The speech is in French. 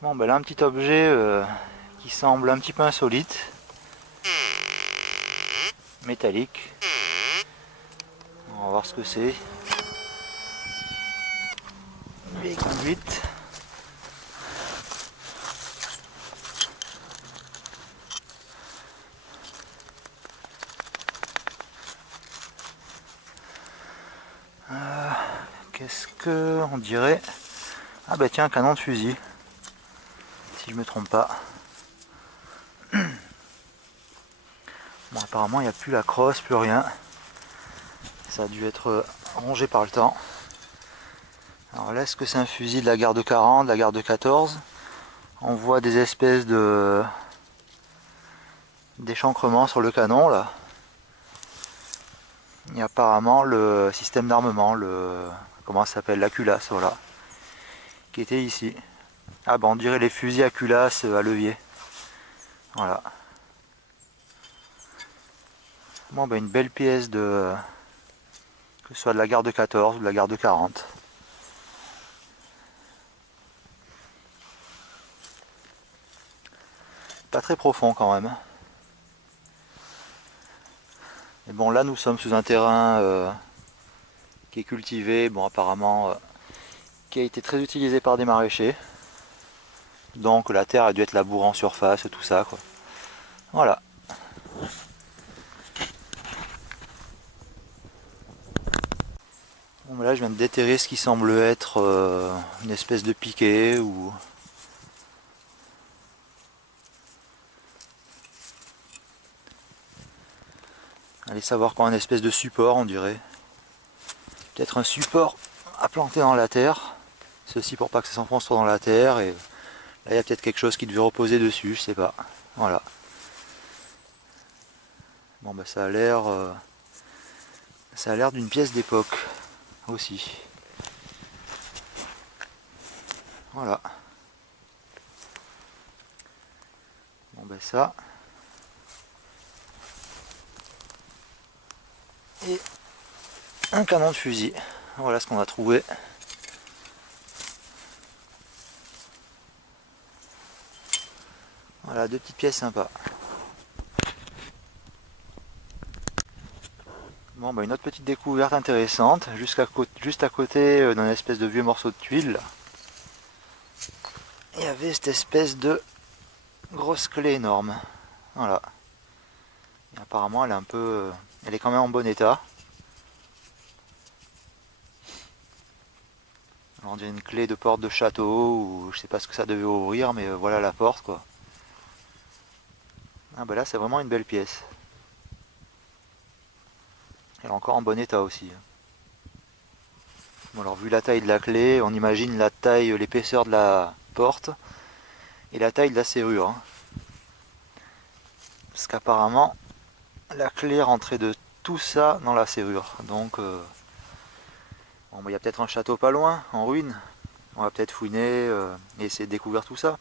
Bon ben là un petit objet qui semble un petit peu insolite, métallique. On va voir ce que c'est. Une vieille conduite. Qu'est-ce que on dirait? Ah bah tiens, un canon de fusil, si je me trompe pas. Bon, apparemment il n'y a plus la crosse, plus rien. Ça a dû être rongé par le temps. Alors là, est-ce que c'est un fusil de la guerre de 40, de la guerre de 14? On voit des espèces de d'échancrements sur le canon là. Et apparemment le système d'armement, le comment ça s'appelle, la culasse, voilà, qui était ici. Ah bah on dirait les fusils à culasse à levier. Voilà. Bon bah une belle pièce de que ce soit de la guerre de 14 ou de la guerre de 40. Pas très profond quand même. Mais bon là nous sommes sous un terrain qui est cultivé, bon apparemment qui a été très utilisé par des maraîchers. Donc la terre a dû être labourée en surface, tout ça quoi. Voilà. Bon, là je viens de déterrer ce qui semble être une espèce de piquet ou... Allez savoir quoi, une espèce de support on dirait. Peut-être un support à planter dans la terre. Ceci pour pas que ça s'enfonce trop dans la terre. Et là il y a peut-être quelque chose qui devait reposer dessus, je sais pas. Voilà. Bon bah ça a l'air d'une pièce d'époque aussi. Voilà. Bon bah ça. Et un canon de fusil. Voilà ce qu'on a trouvé. Voilà, deux petites pièces sympas. Bon bah une autre petite découverte intéressante, juste à côté d'un espèce de vieux morceau de tuile, il y avait cette espèce de grosse clé énorme. Voilà. Et apparemment elle est un peu. Elle est quand même en bon état. Alors, on dirait une clé de porte de château ou je sais pas ce que ça devait ouvrir, mais voilà la porte quoi. Ah bah là c'est vraiment une belle pièce. Elle est encore en bon état aussi. Bon alors vu la taille de la clé, on imagine la taille, l'épaisseur de la porte et la taille de la serrure. Parce qu'apparemment la clé rentrait de tout ça dans la serrure. Donc bon, bah, y a peut-être un château pas loin, en ruine. On va peut-être fouiner et essayer de découvrir tout ça.